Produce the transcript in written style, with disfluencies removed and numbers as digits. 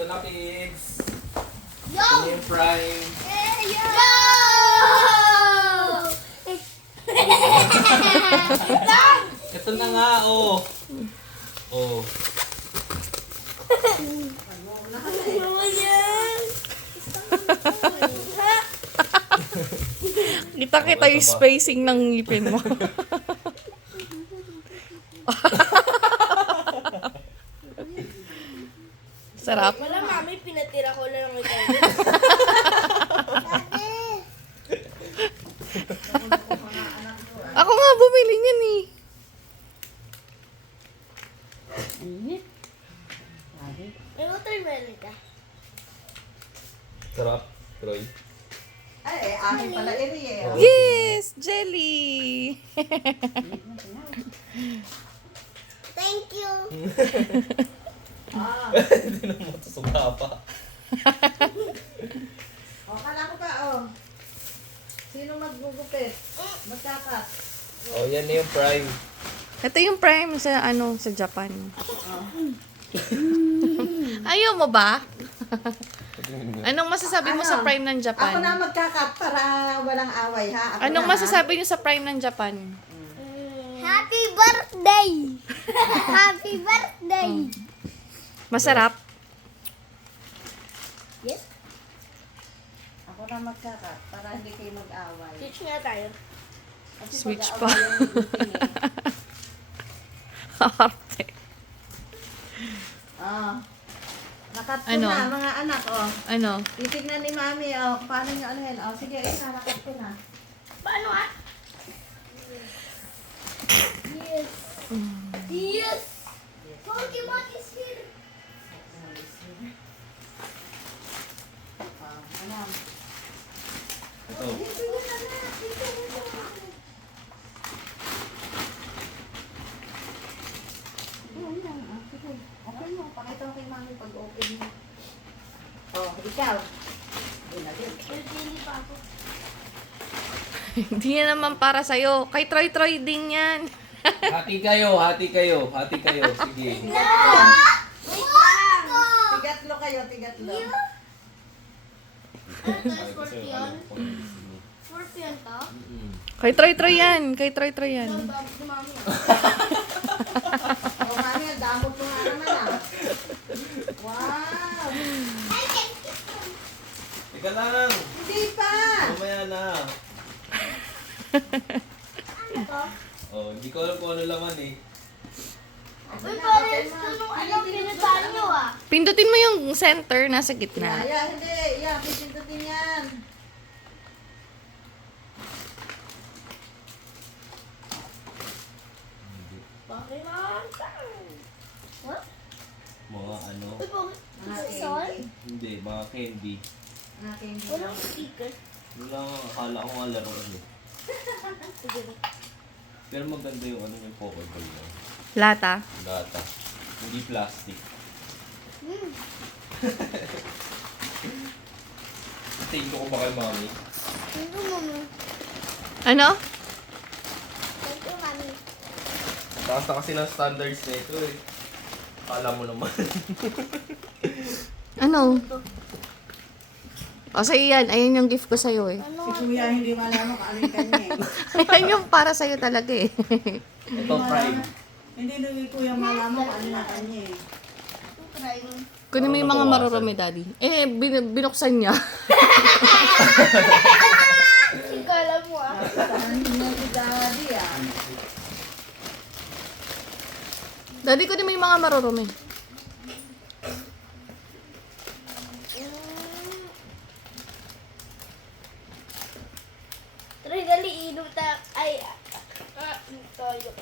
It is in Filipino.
ito na kids. Yo! Ito yung prime. Yo! Ito na nga, oh. Oh. Kita yung spacing ng ngipin mo. Sarap. Wala, mami, pinatira ko lang ito. Ako nga bumili niyan eh. May watermelon ka. Sarap, Troy. Ay, akin pala iri eh. Oh. Yes! Jelly! Thank you. Ah. Hindi na mo ito sumapa. Oh, kala ko pa, oh. Sino maggugupit? Magkakat. Oh, yan na yung prime. Ito yung prime sa sa Japan. Ayaw mo ba? Anong masasabi mo sa Ano? prime ng Ako na Japan? magkakat para walang away, ha? Ako Anong na, masasabi niyo sa prime ng Japan? Happy birthday! Happy birthday! Masarap? Yes? Ako na magkakat para hindi kayo mag-away. Teach nga tayo. Kasi Switch pag-aaway yung guting, eh. Arte. Oh. Nakat ko Ano? na, mga anak, oh. Ano? Titignan ni mami, oh. Paano nyo anuhin? Oh, sige, isa, nakat ko na. Paano ah? Yes. Yes! Pokemon is here! Oh, ano? Ito. Dito yun na na. Dito, dito. Ayan, yan, ah. Sige. Okay mo, pakita mo kay mami pag open mo. Oh, ikaw. Yun na din. Pili pa ako. Hindi yan naman para sa'yo. Kay Troy din yan. Hati kayo, hati kayo, hati kayo. Sige. Wait lang! Tigatlo kayo, tigatlo. Ano to? Scorpion? Scorpion to? Kay Troy yan. Kay Troy yan. Ang bago ni mami ah. Oh, mami, ang damot mo nga naman, ah. Wow. Teka lang. Hindi pa. Mamaya na. Ano to? Oh, hindi ko alam kung ano laman eh. Uy, parang ito nung anong pinuntahan nyo ah. Pindutin mo yung center, nasa Yeah, gitna. yeah, hindi. Yeah, pipindutin yan. Pokemon! What? Mga ano. Uy, bakit? Mga Sol? candy. Hindi, mga candy. Mga candy Walang lang. sticker. Wala nga, akala ko nga laruan eh. Sige na. Pero maganda yung ano yung Pokeball na. Lata. Data. Hindi plastic. Tingin ko ba kay mami? Thank you, mami. Ano? Thank you, mami. Taas na kasi ng standards na ito eh. Akala mo naman. Ano? O, sa'yo yan. Ayan yung gift ko sa'yo eh. Ano? Si Kuya hindi malaman kung ano yung kanya eh. Ayan yung para sa'yo talaga eh. Ito, prime. Hindi na yung Kuya malaman kung ano yung kanya eh. Try mo. Kunin mo yung mga marurumi, daddy. Eh, binuksan niya. Kala mo ah. Saan niya si Daddy ah. Daddy, kunin mo yung mga marurumi. Try dali, inom ta. Ay, ito.